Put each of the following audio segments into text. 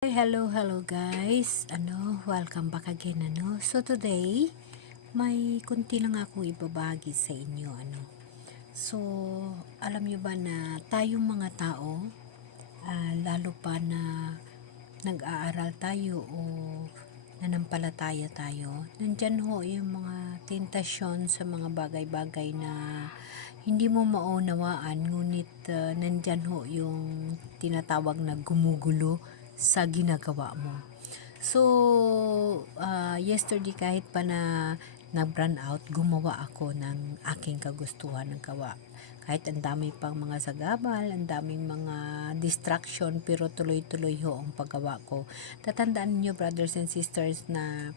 Hello guys. Welcome back again So today, may kunti lang akong ibabagi sa inyo So, alam niyo ba na tayong mga tao, lalo pa na nag-aaral tayo o nanampalataya tayo, nandyan ho yung mga tentasyon sa mga bagay-bagay na hindi mo maunawaan, ngunit nandyan ho yung tinatawag na gumugulo sa ginagawa mo. So, yesterday kahit pa na nag-run out, gumawa ako ng aking kagustuhan ng gawa. Kahit ang dami pang mga sagabal, ang daming mga distraction, pero tuloy-tuloy ho ang paggawa ko. Tatandaan niyo, brothers and sisters, na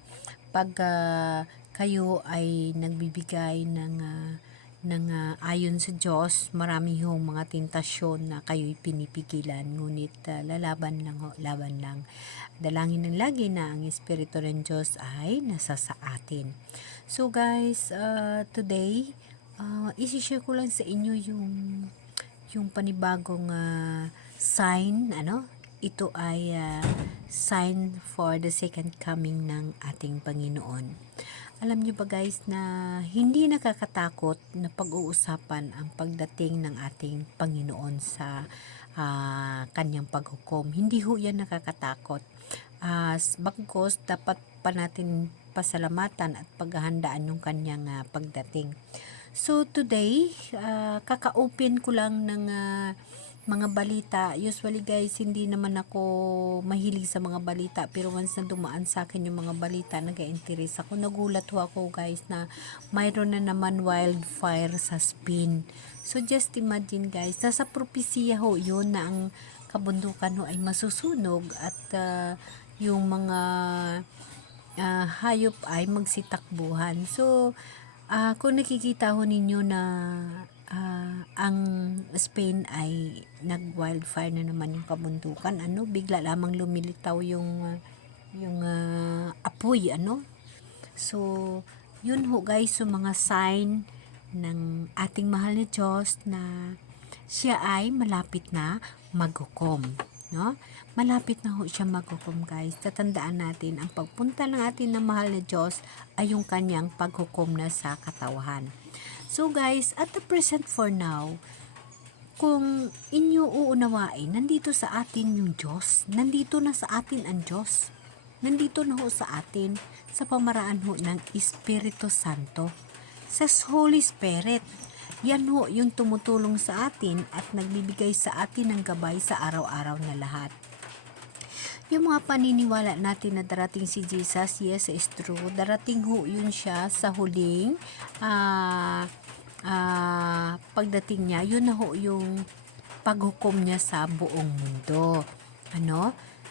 pag kayo ay nagbibigay ng ayon sa Diyos, marami hong mga tentasyon na kayo'y pinipigilan, ngunit laban lang. Dalangin ng lagi na ang Espiritu ng Diyos ay nasa sa atin. So guys, today, isi-share ko lang sa inyo yung panibagong sign, ito ay sign for the second coming ng ating Panginoon. Alam niyo ba guys na hindi nakakatakot na pag-uusapan ang pagdating ng ating Panginoon sa kanyang paghukom. Hindi ho yan nakakatakot. Bagkus dapat pa natin pasalamatan at paghahandaan yung kanyang pagdating. So today, kaka-open ko lang ng mga balita. Usually guys, hindi naman ako mahilig sa mga balita, pero once na dumaan sa akin yung mga balita, nag-interest ako. Nagulat ho ako guys na mayroon na naman wildfire sa Spain. So just imagine guys, nasa propesya ho yun na ang kabundukan ho ay masusunog at yung mga hayop ay magsitakbuhan. So kung nakikita ho ninyo na ang Spain ay nag-wildfire na naman yung kabundukan, bigla lamang lumilitaw yung apoy, So, yun ho guys, so mga sign ng ating mahal na Diyos na siya ay malapit na maghukom, no? Malapit na ho siya maghukom guys. Tatandaan natin, ang pagpunta ng ating na mahal na Diyos ay yung kanyang paghukom na sa katawan. So guys, at the present for now, kung inyo uunawain, nandito sa atin yung Diyos. Nandito na sa atin ang Diyos. Nandito na ho sa atin sa pamaraan ho ng Espiritu Santo. Sa Holy Spirit. Yan ho yung tumutulong sa atin at nagbibigay sa atin ng gabay sa araw-araw na lahat. Yung mga paniniwala natin na darating si Jesus, yes, is true. Darating ho yun siya sa huling pagdating niya. Yun na ho yung paghukom niya sa buong mundo.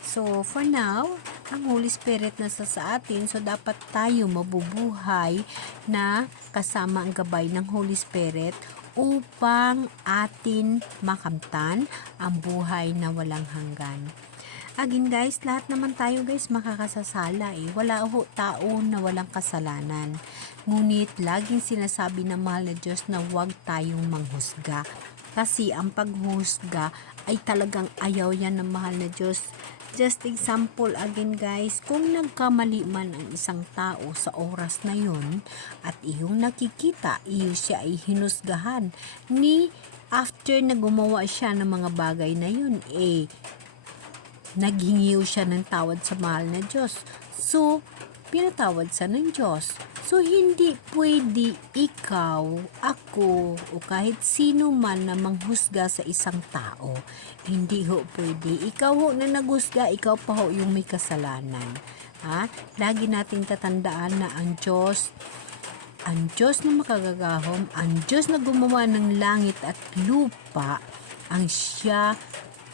So, for now, ang Holy Spirit nasa sa atin. So, dapat tayo mabubuhay na kasama ang gabay ng Holy Spirit upang atin makamtan ang buhay na walang hanggan. Again guys, lahat naman tayo guys makakasasala Wala ho tao na walang kasalanan. Ngunit laging sinasabi ng mahal na Diyos na huwag tayong manghusga. Kasi ang paghusga ay talagang ayaw yan ng mahal na Diyos. Just example again guys, kung nagkamali man ang isang tao sa oras na yun at iyong nakikita, siya ay hinusgahan. After na gumawa siya ng mga bagay na yun, naghingiw siya ng tawad sa mahal na Diyos. So, pinatawad sa ng Diyos. So, hindi pwede ikaw, ako, o kahit sino man na manghusga sa isang tao. Hindi ho pwede. Ikaw ho na naghusga, ikaw pa ho yung may kasalanan. Lagi nating tatandaan na ang Diyos na makagagahom, ang Diyos na gumawa ng langit at lupa, siya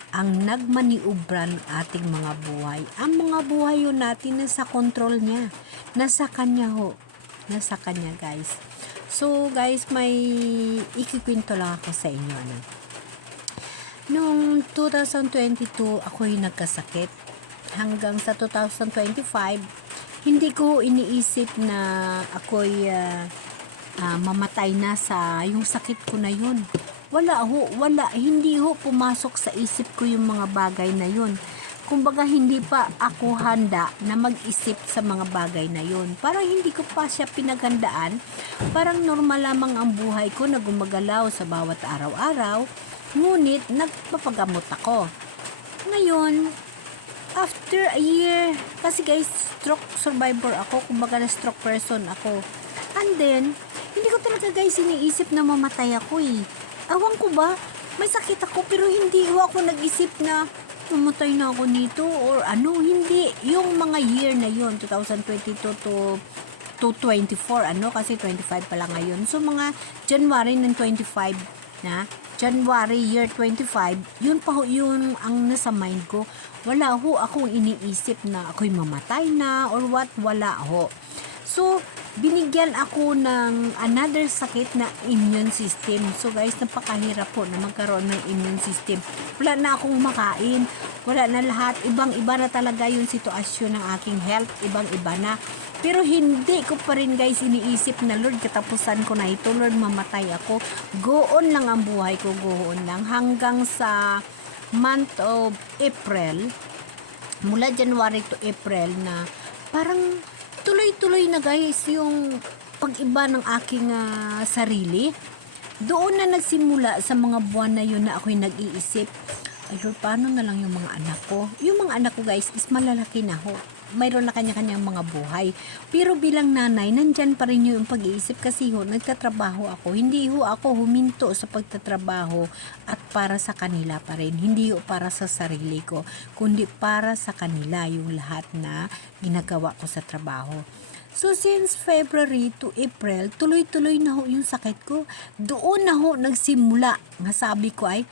ang nagmaniubran ating mga buhay. Ang mga buhay yun natin nasa control niya. Nasa Kanya ho. Nasa Kanya guys. So guys, may ikikwento lang ako sa inyo. Noong 2022, ako'y nagkasakit. Hanggang sa 2025, hindi ko iniisip na ako'y mamatay na sa yung sakit ko na yun. Wala, hindi ho pumasok sa isip ko yung mga bagay na yun. kumbaga hindi pa ako handa na mag-isip sa mga bagay na yun. Parang hindi ko pa siya pinaghandaan. Parang normal lamang ang buhay ko na gumagalaw sa bawat araw-araw. Ngunit nagpapagamot ako. Ngayon, after a year, kasi guys, stroke survivor ako, kumbaga na stroke person ako. And then, hindi ko talaga guys iniisip na mamatay ako eh. Awan ko ba, may sakit ako pero hindi ako nag-isip na mamatay na ako nito or ano, hindi. Yung mga year na yun, 2022 to 24, ano, kasi 25 pala ngayon. So, mga January ng 25 na, January year 25, yun pa ho, yun ang nasa mind ko. Wala ho akong iniisip na ako'y mamatay na or what, wala ho. So, binigyan ako ng another sakit na immune system. So guys, napakahirap po na magkaroon ng immune system. Wala na akong makain. Wala na lahat. Ibang-iba na talaga yung sitwasyon ng aking health. Ibang-iba na. Pero hindi ko pa rin guys iniisip na Lord, katapusan ko na ito. Lord, mamatay ako. Go on lang ang buhay ko. Go on lang. Hanggang sa month of April, mula January to April na parang tuloy-tuloy na guys yung pag-iba ng aking sarili. Doon na nagsimula sa mga buwan na yun na ako'y nag-iisip, ay Lord, paano na lang yung mga anak ko? Yung mga anak ko guys is malalaki na ho. Mayroon na kanya-kanyang mga buhay. Pero bilang nanay, nandyan pa rin yung pag-iisip kasi ho, nagtatrabaho ako. Hindi ho ako huminto sa pagtatrabaho at para sa kanila pa rin. Hindi ho para sa sarili ko, kundi para sa kanila yung lahat na ginagawa ko sa trabaho. So, since February to April, tuloy-tuloy na ho yung sakit ko. Doon na ho nagsimula. Nga sabi ko ay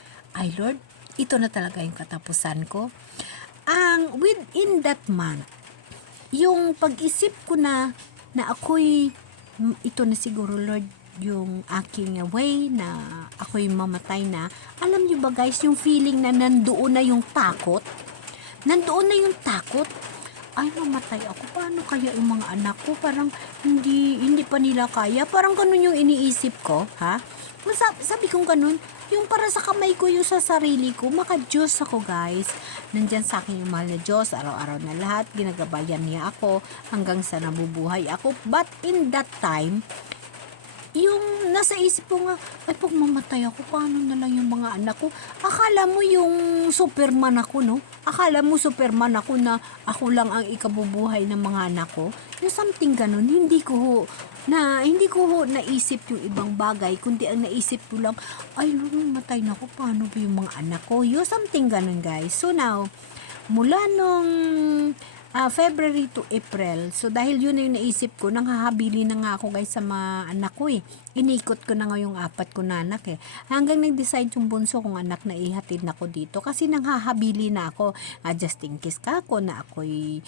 Lord, ito na talaga yung katapusan ko. Within that month, yung pag-isip ko na ako'y, ito na siguro Lord, yung aking way na ako'y mamatay na. Alam niyo ba guys, yung feeling na nandoon na yung takot? Nandoon na yung takot. Ay, mamatay ako. Paano kaya yung mga anak ko? Parang hindi pa nila kaya. Parang ganun yung iniisip ko, ha? Sabi kong ganun, yung para sa kamay ko, yung sa sarili ko, maka-Diyos ako guys. Nandyan sa akin yung mahal na Diyos, araw-araw na lahat, ginagabayan niya ako hanggang sa nabubuhay ako. But in that time, yung nasa isip ko nga, ay pag mamatay ako, paano na lang yung mga anak ko? Akala mo yung Superman ako, no? Akala mo Superman ako na ako lang ang ikabubuhay ng mga anak ko? Yung something ganun, hindi ko ho naisip yung ibang bagay, kundi ang naisip ko lang, ay Lord, mamatay na ako, paano ba yung mga anak ko? Yung something ganun guys. So now, mula nung February to April. So, dahil yun na yung naisip ko, nanghahabili na nga ako guys sa mga anak ko eh. Inikot ko na nga yung 4 ko na anak eh. Hanggang nag-decide yung bunso kong anak na ihatid na ko dito. Kasi nanghahabili na ako. Just in case ka ako na ako'y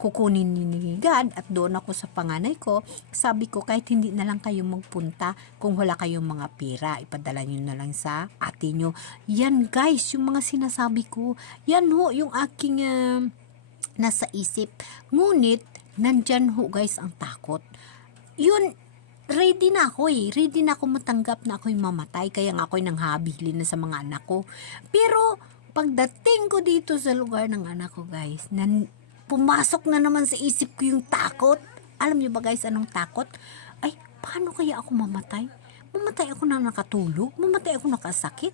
kukunin ni God at doon ako sa panganay ko. Sabi ko, kahit hindi na lang kayo magpunta kung wala kayong mga pera, ipadala nyo na lang sa ate nyo. Yan guys, yung mga sinasabi ko. Yan ho, yung aking nasa isip. Ngunit, nandyan ho guys ang takot. Yun, ready na ako eh. Ready na ako matanggap na ako'y mamatay. Kaya nga ako'y nanghabili na sa mga anak ko. Pero, pagdating ko dito sa lugar ng anak ko guys, pumasok na naman sa isip ko yung takot. Alam niyo ba guys, anong takot? Ay, paano kaya ako mamatay? Mamatay ako na nakatulog? Mamatay ako nakasakit?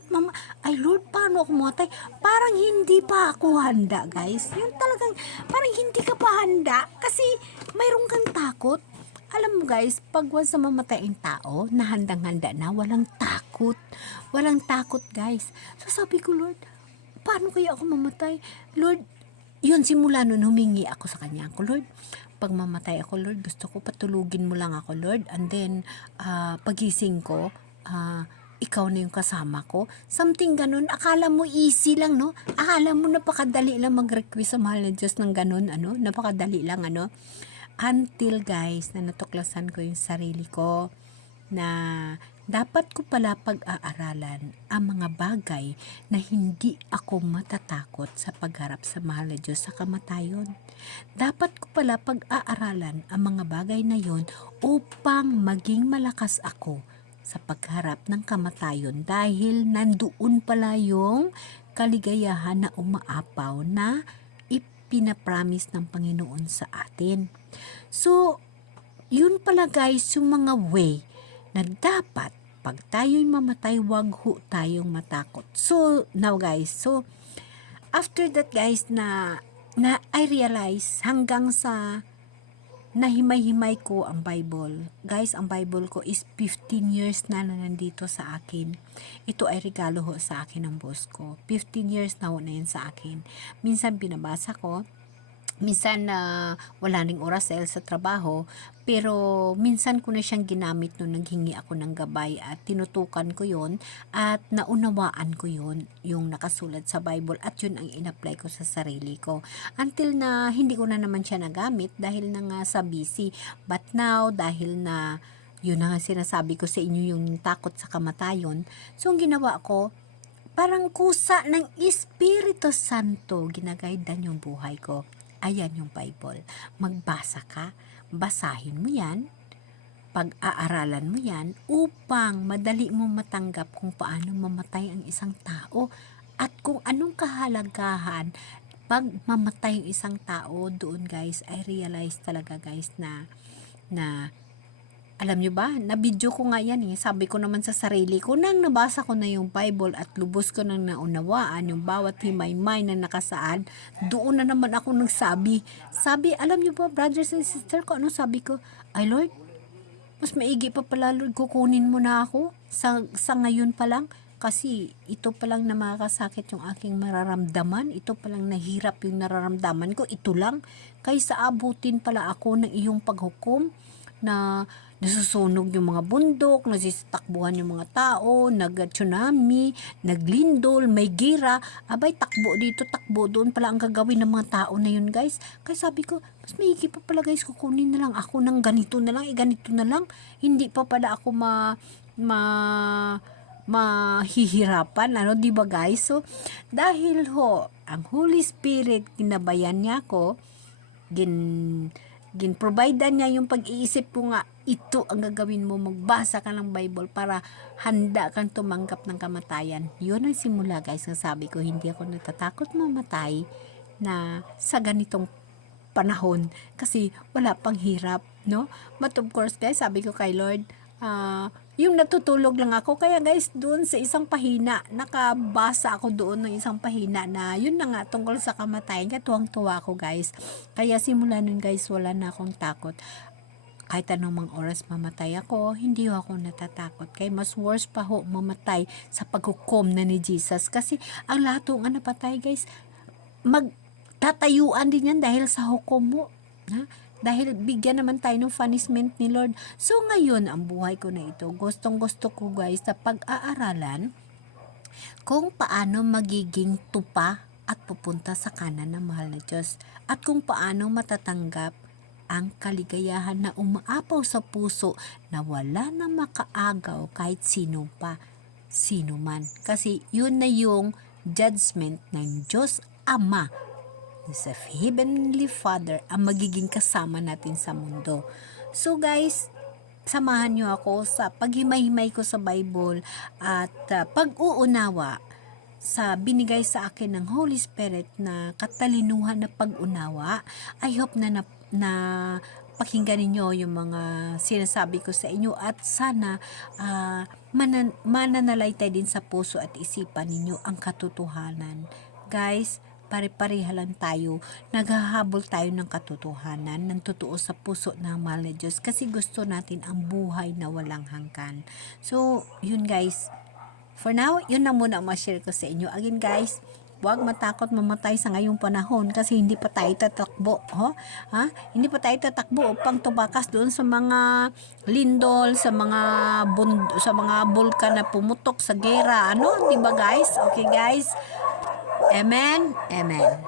Ay Lord, paano ako mamatay? Parang hindi pa ako handa, guys. Yun talagang, parang hindi ka pa handa kasi mayroon kang takot. Alam mo guys, pag once na mamatay ang tao, na handang-handa na, walang takot. Walang takot guys. So sabi ko, Lord, paano kaya ako mamatay? Lord, yun simula nun humingi ako sa kanya. Lord, pag mamatay ako, Lord, gusto ko patulugin mo lang ako, Lord. And then, pagising ko, ikaw na yung kasama ko. Something ganun. Akala mo easy lang, no? Akala mo napakadali lang mag-request sa mahal na Diyos ng ganun, ano? Napakadali lang, ano? Until, guys, na natuklasan ko yung sarili ko na dapat ko pala pag-aaralan ang mga bagay na hindi ako matatakot sa pagharap sa mahal na Diyos sa kamatayon. Dapat ko pala pag-aaralan ang mga bagay na yon upang maging malakas ako sa pagharap ng kamatayon dahil nandoon pala yung kaligayahan na umaapaw na pinapromise ng Panginoon sa atin. So, yun pala guys, yung mga way na dapat pag tayo'y mamatay, wag ho tayong matakot. So, now guys, so, after that guys na I realize hanggang sa nahimay-himay ko ang Bible. Guys, ang Bible ko is 15 years na nandito sa akin. Ito ay regalo ho sa akin ng boss ko. 15 years na ho na yun sa akin. Minsan binabasa ko, minsan wala ring oras dahil sa trabaho, pero minsan ko na siyang ginamit nung naghingi ako ng gabay at tinutukan ko yon at naunawaan ko yon yung nakasulat sa Bible at yun ang in-apply ko sa sarili ko. Until na hindi ko na naman siya nagamit dahil na nga sa busy. But now, dahil na yun na nga sinasabi ko sa inyo yung takot sa kamatayon, so ang ginawa ko, parang kusa ng Espiritu Santo, ginagaydan yung buhay ko. Ayan yung Bible. Magbasa ka, basahin mo yan, pag-aaralan mo yan, upang madali mo matanggap kung paano mamatay ang isang tao at kung anong kahalagahan pag mamatay yung isang tao. Doon guys, I realize talaga guys na alam nyo ba, na-video ko nga yan eh. Sabi ko naman sa sarili ko, nang nabasa ko na yung Bible at lubos ko nang naunawaan yung bawat himay-may na nakasaad, doon na naman ako nagsabi. Sabi, alam nyo ba, brothers and sisters, ko ano sabi ko? Ay Lord, mas maigi pa pala Lord, kukunin mo na ako sa ngayon pa lang. Kasi ito pa lang na makakasakit yung aking mararamdaman. Ito pa lang nahirap yung nararamdaman ko. Ito lang. Kaysa abutin pala ako ng iyong paghukom na nasusunog yung mga bundok, nasitakbuhan yung mga tao, nag-tsunami, naglindol, may gira, abay takbo dito, takbo doon pala ang gagawin ng mga tao na yun guys. Kaya sabi ko, mas maigi pa pala guys, kukunin na lang ako ng ganito na lang, ganito na lang, hindi pa pala ako mahihirapan, ano, di ba guys? So, dahil ho, ang Holy Spirit, ginabayan niya ako, ginprovidean niya yung pag-iisip ko nga, ito ang gagawin mo, magbasa ka ng Bible para handa kang tumanggap ng kamatayan. Yun ang simula guys, ang sabi ko, hindi ako natatakot mamatay na sa ganitong panahon kasi wala pang hirap, no? But of course guys, sabi ko kay Lord, yung natutulog lang ako, kaya guys doon sa isang pahina, nakabasa ako doon ng isang pahina na yun na nga tungkol sa kamatayan, kaya tuwang-tuwa ako guys. Kaya simula nun guys, wala na akong takot. Kahit anong mga oras mamatay ako, hindi ako natatakot. Kaya mas worse pa ho mamatay sa paghukom na ni Jesus. Kasi ang lahat ng napatay guys, magtatayuan din yan dahil sa hukom mo. Ha? Dahil bigyan naman tayo ng punishment ni Lord. So ngayon, ang buhay ko na ito, gustong-gusto ko guys na pag-aaralan kung paano magiging tupa at pupunta sa kanan ng mahal na Diyos. At kung paano matatanggap ang kaligayahan na umaapaw sa puso na wala na makaagaw kahit sino man. Kasi yun na yung judgment ng Diyos Ama sa Heavenly Father ang magiging kasama natin sa mundo. So guys, samahan nyo ako sa paghimay-himay ko sa Bible at pag-uunawa sa binigay sa akin ng Holy Spirit na katalinuhan na pag-unawa. I hope na pakinggan ninyo yung mga sinasabi ko sa inyo at sana mananalaytay din sa puso at isipan ninyo ang katotohanan. Guys, pare-pareha lang tayo, naghahabol tayo ng katotohanan, ng totoo sa puso ng mahal na Diyos kasi gusto natin ang buhay na walang hanggan. So, yun guys. For now, yun na muna ang ma-share ko sa inyo. Again guys, huwag matakot mamatay sa ngayong panahon kasi hindi pa tayo tatakbo. Hindi pa tayo tatakbo upang tumakas doon sa mga lindol, sa mga bulkan na pumutok sa gera. Ano, 'di ba guys? Okay guys. Amen. Amen.